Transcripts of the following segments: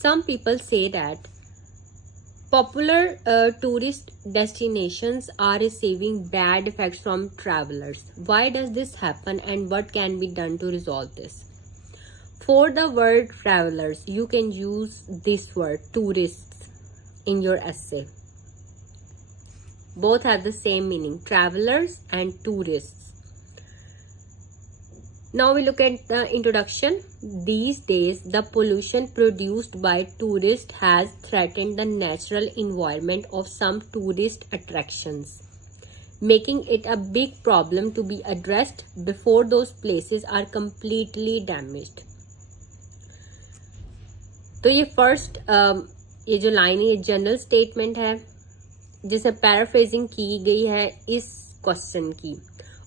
Some people say that popular tourist destinations are receiving bad effects from travelers. Why does this happen and what can be done to resolve this? For the word travelers, you can use this word tourists in your essay. Both have the same meaning, travelers and tourists. Now we look at the introduction. These days, the pollution produced by tourists has threatened the natural environment of some tourist attractions, making it a big problem to be addressed before those places are completely damaged. तो ये first ये जो line है ये general statement है जिसे paraphrasing की गई है इस क्वेश्चन की,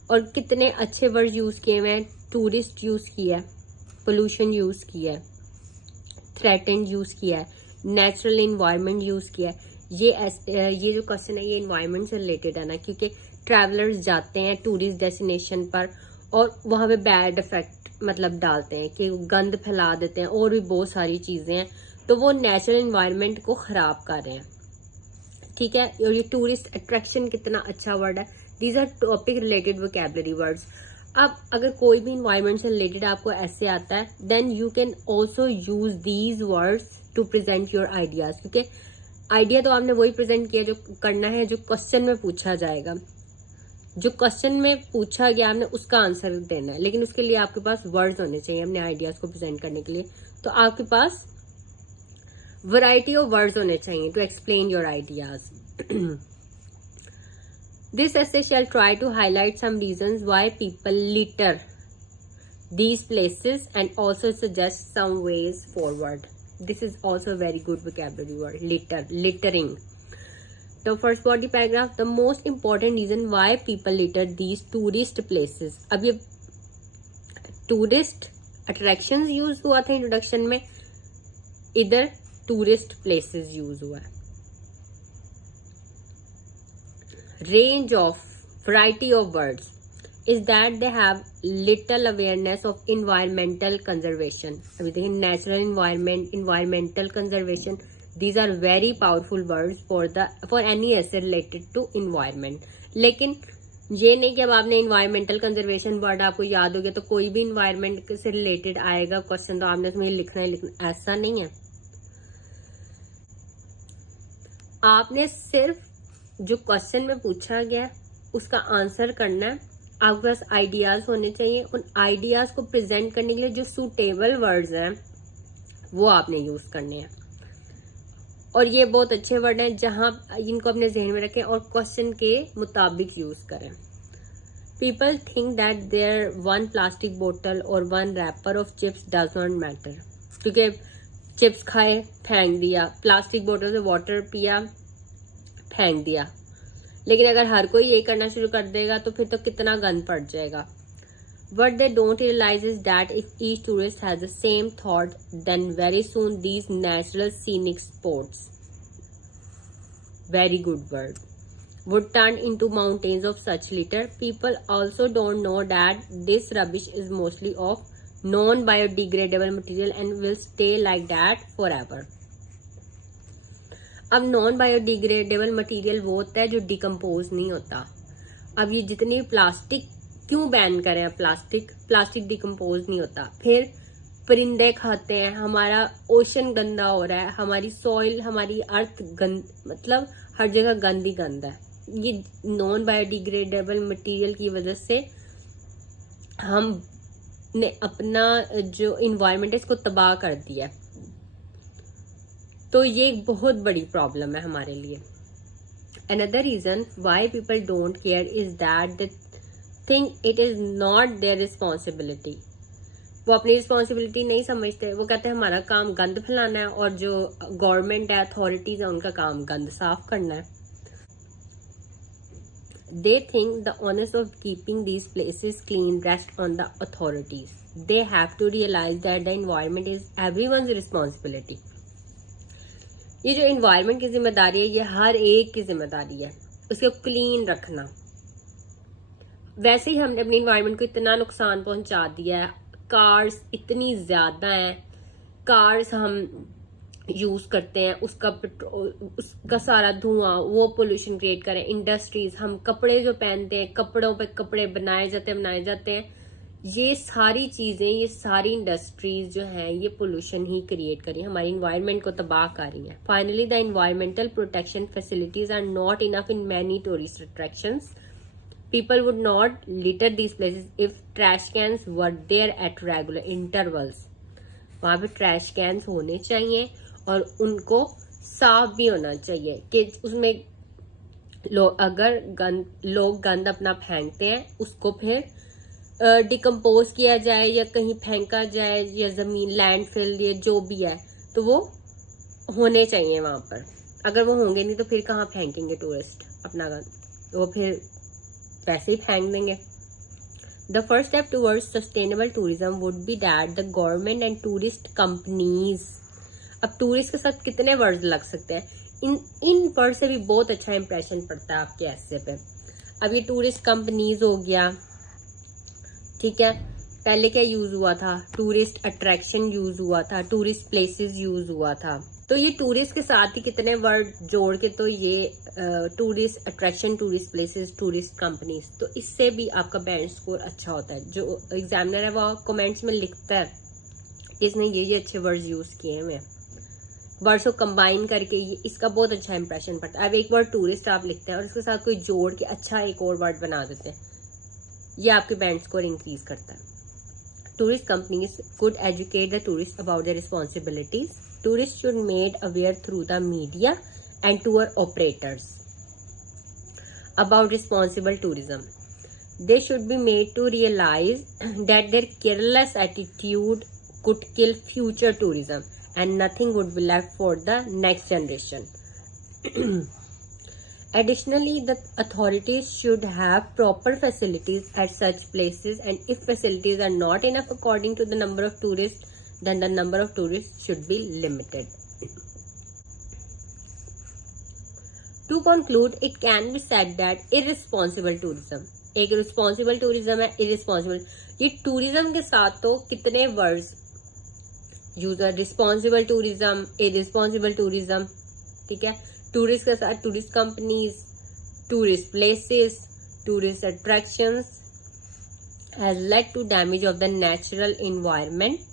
और कितने अच्छे वर्ड यूज किए हुए हैं. टूरिस्ट यूज किया है, पोल्यूशन यूज किया है, थ्रेटेंड यूज किया है, नेचुरल इन्वायरमेंट यूज किया है. ये जो क्वेश्चन है ये इन्वायरमेंट से रिलेटेड है ना, क्योंकि ट्रैवलर्स जाते हैं टूरिस्ट डेस्टिनेशन पर और वहां पे बैड इफेक्ट मतलब डालते हैं कि गंद फैला देते हैं और भी बहुत सारी चीजें हैं, तो वो नेचुरल इन्वायरमेंट को खराब कर रहे हैं. ठीक है, और ये टूरिस्ट अट्रैक्शन कितना अच्छा वर्ड है. These our topic related vocabulary words. अब अगर कोई भी इन्वायरमेंट से रिलेटेड आपको ऐसे आता है, then you can also use these words to present your ideas, क्योंकि आइडिया तो आपने वही प्रेजेंट किया जो करना है, जो क्वेश्चन में पूछा जाएगा. जो क्वेश्चन में पूछा गया आपने उसका आंसर देना है, लेकिन उसके लिए आपके पास वर्ड्स होने चाहिए अपने आइडियाज को प्रेजेंट करने के लिए. तो आपके पास वैरायटी ऑफ वर्ड्स होने चाहिए to explain your ideas. This essay shall try to highlight some reasons why people litter these places and also suggest some ways forward. This is also a very good vocabulary word, litter, littering. The first body paragraph, the most important reason why people litter these tourist places. अब ये tourist attractions use हुआ था introduction में, इधर tourist places use हुआ है. Range of variety of words is that they have little awareness of environmental conservation. अभी देखिए natural environment, environmental conservation, these are very powerful words for any essay related to environment. लेकिन ये नहीं कि अब आपने environmental conservation word आपको याद हो गया तो कोई भी environment से related आएगा क्वेश्चन तो आपने उसमें लिखना ही लिखना, ऐसा नहीं है. आपने सिर्फ जो क्वेश्चन में पूछा गया उसका आंसर करना है. आपके पास आइडियाज होने चाहिए, उन आइडियाज को प्रेजेंट करने के लिए जो सूटेबल वर्ड्स हैं वो आपने यूज करने हैं. और ये बहुत अच्छे वर्ड हैं जहां इनको अपने जहन में रखें और क्वेश्चन के मुताबिक यूज करें. People think that there one plastic बोतल और one wrapper of chips does not matter, क्योंकि चिप्स खाए फेंक दिया, प्लास्टिक बोतल से वाटर पिया फेंक दिया. लेकिन अगर हर कोई यही करना शुरू कर देगा तो फिर तो कितना गंद पड़ जाएगा. What they don't realize is that if each tourist has the same thought, then very soon these natural scenic spots, very good word, would turn into mountains of such litter. People also don't know that this rubbish is mostly of non-biodegradable material and will stay like that forever. अब non biodegradable material वो होता है जो decompose नहीं होता. अब ये जितनी प्लास्टिक क्यों बैन करें, प्लास्टिक डिकम्पोज नहीं होता, फिर परिंदे खाते हैं, हमारा ओशन गंदा हो रहा है, हमारी सॉइल, हमारी अर्थ गंद, मतलब हर जगह गंद ही गंद है. ये नॉन बायोडिग्रेडेबल मटेरियल की वजह से हमने अपना जो इन्वायरमेंट है इसको तबाह कर दिया. तो ये एक बहुत बड़ी प्रॉब्लम है हमारे लिए. Another reason why people don't care is that they think it is not their responsibility. वो अपनी रिस्पॉन्सिबिलिटी नहीं समझते. वो कहते हैं हमारा काम गंद फैलाना है और जो गवर्नमेंट है, अथॉरिटीज है, उनका काम गंद साफ करना है. They think the onus of keeping these places clean rests on the authorities. They have to realize that the environment is everyone's responsibility. ये जो इन्वायरमेंट की जिम्मेदारी है ये हर एक की जिम्मेदारी है, उसको क्लीन रखना. वैसे ही हमने अपने इन्वायरमेंट को इतना नुकसान पहुंचा दिया है. कार्स इतनी ज्यादा हैं, कार्स हम यूज करते हैं, उसका सारा धुआं वो पोल्यूशन क्रिएट करे। इंडस्ट्रीज, हम कपड़े जो पहनते हैं, कपड़ों पे कपड़े बनाए जाते हैं, ये सारी चीजें, ये सारी इंडस्ट्रीज जो हैं ये पोल्यूशन ही क्रिएट करी, हमारी इन्वायरमेंट को तबाह कर रही है। Finally the environmental protection facilities are not enough in many tourist attractions. People would not litter these places if trash cans were there at regular intervals. वहाँ पे ट्रैश कैंस होने चाहिए और उनको साफ भी होना चाहिए कि उसमें लोग गंद अपना फेंकते हैं, उसको फिर डिकम्पोज किया जाए या कहीं फेंका जाए, या जमीन लैंडफिल या जो भी है, तो वो होने चाहिए वहाँ पर। अगर वो होंगे नहीं तो फिर कहाँ फेंकेंगे टूरिस्ट अपना गंद, वो फिर वैसे ही फेंक देंगे। The first step towards sustainable tourism would be that the government and tourist companies, अब टूरिस्ट के साथ कितने वर्ड्स लग सकते हैं, इन वर्ड से भी बहुत अच्छा इंप्रेशन पड़ता है आपके ऐसे पे। अब ये टूरिस्ट कंपनीज हो गया, ठीक है। पहले क्या यूज हुआ था, टूरिस्ट अट्रैक्शन यूज हुआ था, टूरिस्ट प्लेसेस यूज हुआ था। तो ये टूरिस्ट के साथ ही कितने वर्ड जोड़ के, तो ये tourist attraction, tourist places, tourist companies, तो इससे भी आपका बैंड स्कोर अच्छा होता है। जो एग्जामिनर है वो कमेंट्स में लिखता है इसने ये अच्छे वर्ड्स यूज किए हैं, वर्ड्स को कंबाइन करके इसका बहुत अच्छा इंप्रेशन पड़ता है। अब एक वर्ड टूरिस्ट आप लिखते हैं और इसके साथ कोई जोड़ के अच्छा एक और वर्ड बना देते हैं, ये आपके बैंड स्कोर इंक्रीज करता है। Tourist companies could educate the tourists about their responsibilities. Tourists should made aware through the media and tour operators about responsible tourism. They should be made to realize that their careless attitude could kill future tourism and nothing would be left for the next generation. Additionally, the authorities should have proper facilities at such places, and if facilities are not enough according to the number of tourists, then the number of tourists should be limited. To conclude, it can be said that irresponsible tourism, एक responsible tourism है, irresponsible, ये tourism के साथ तो कितने words use है, responsible tourism, irresponsible tourism, ठीक है। टूरिस्ट के साथ tourist companies, tourist places, tourist attractions has led to damage of the natural environment,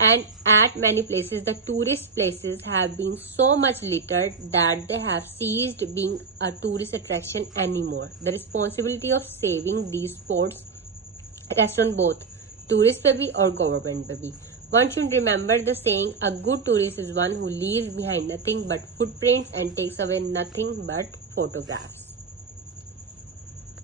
and at many places the tourist places have been so much littered that they have ceased being a tourist attraction anymore. The responsibility of saving these spots rests on both tourist पे भी और government पे भी. One should remember the saying, a good tourist is one who leaves behind nothing but footprints and takes away nothing but photographs.